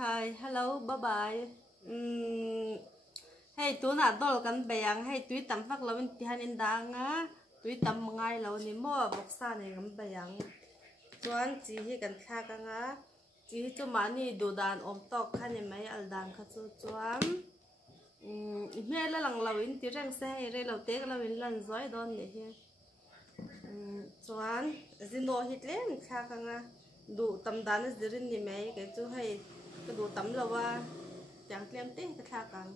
hi, hello, bye bye. Hey, tu na dol kan bayang, hey, tu tam phak lawin tihan indang á, tu tam ngai law ni mo bok sa ne kan bayang. Chuan chi hi kan thla ka nga, chi hi chu mani du dan om tok khan ni mai al dan kha chu chuan. Me la lang lawin ti reng se hey re law tek lawin lan zoi don ni hi. Chuan zino hit len thla ka nga. Du tam dan is dirin ni mai cái chu hay cái du tam lawa chẳng tlem te cái tha kang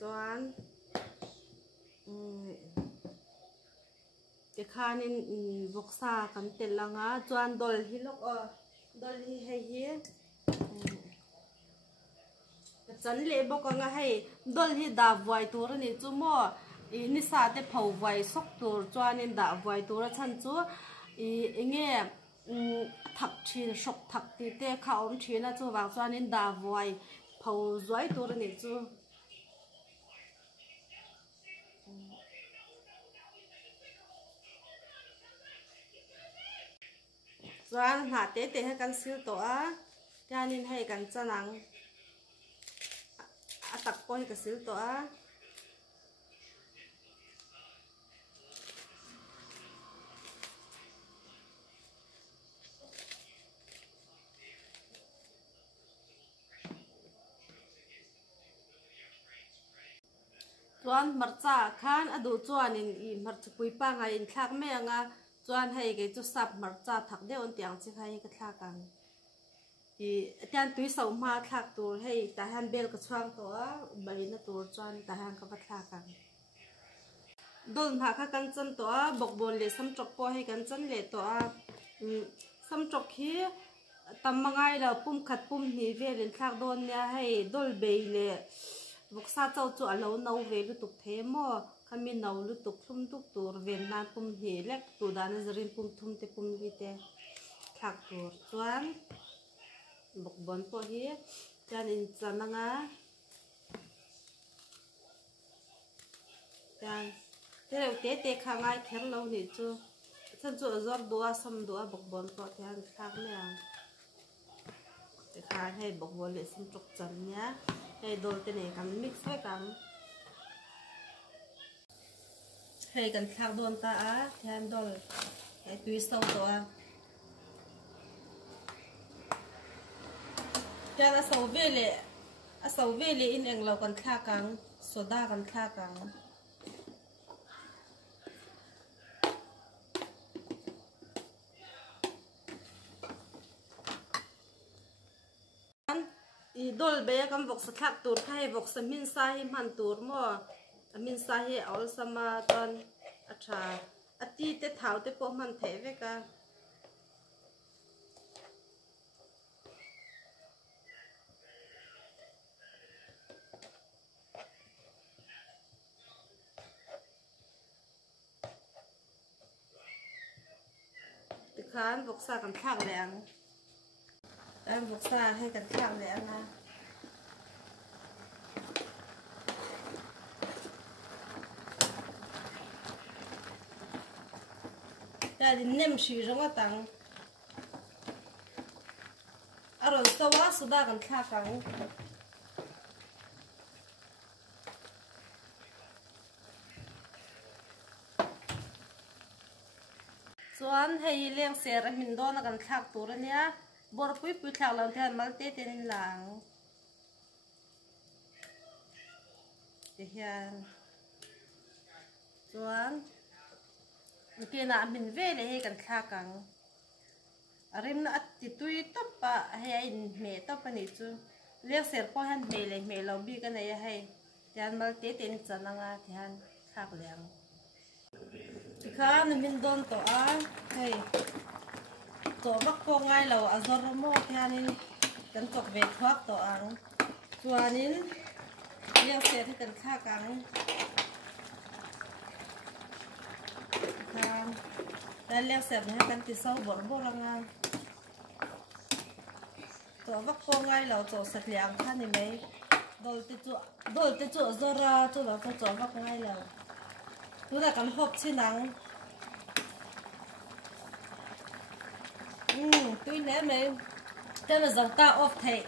chuan cái khan in voksa kan tel langa chuan dol hi lok dol hi hay hi chan le bok anga hay dol hi da vai tur ni chu mo ni sa te phau vai sok tur chuan in da vai tur chan chu nge thak chin shop thak ti te kha om thina chu wang chuan in da voi phau zoi tur ni chu chuan ha te te ha kan sil to a chanin hay kan chanang a tak ko hi ka sil to a chuan marcha khan adu chuan in marcha pui pa nga in thak me anga chuan hei ke chu sap marcha thak de on tiang chi khai ka thla kan ti tian tui sau ma thak tur hei ta han bel ka chuang to a bai na tur chuan ta han ka thla kan dol na kha kan chan to a bok bol le sam chok po hei kan chan le to a sam chok hi tam mangai la pum khat pum ni velin thak don nya hei dol bei le vok sa chau chu alo no ve lu tuk the mo khami no lu tuk thum tuk tur ven na pum hi lek tu dan zrin pum thum te pum hi te thak tur chuan bok bon po hi chan in chananga chan te te khangai kher lo ni chu chan chu zor duwa sam duwa bok bon po chan thak me ang te kha hei bok bol le sam chok chan nya hay đôi tên này cần mix với cần hay cần khạc đồn ta á thì em đôi cái tùy sâu to cho nó sâu về lệ in anh lâu cần khạc cần soda cần khạc cần dol be kam vok sa thak tur khai vok sa min sa hi man tur mo min sa hi aul sama ton acha ati te thau te po man the ve ka te khan vok sa kan thak leng em vok sa hay kan thak leng na ta đi nem xì rong tang rồi sau đó sudah kan thla kang chuan hei leng ser min do na kan thak tur ania bor pui pui thak lang than mal te ten lang te hian chuan cái nào mình về để hay cần khá càng, rim nó ắt tui top à hay mẹ top anh chứ, liếc xem có hắn mẹ lại mẹ lâu bi cái này hay, thì mà tết đến chân nga thì hắn khác liền, khá nên mình đón tổ á hay, tổ bắc po ngay lâu à do mo thì hắn cần chọc về thoát tổ ăn, cho nên liếc xem thì cần khá càng đây leo sẹp này cần tì sâu bẩn bô lăng ngang tổ vắt cô ngay là tổ sạch liang khăn thì mấy đôi tê chuột do ra tôi bảo tôi tổ vắt ngay là tôi đã cần hộp xin nắng tôi ném này đây là dòng ta off thầy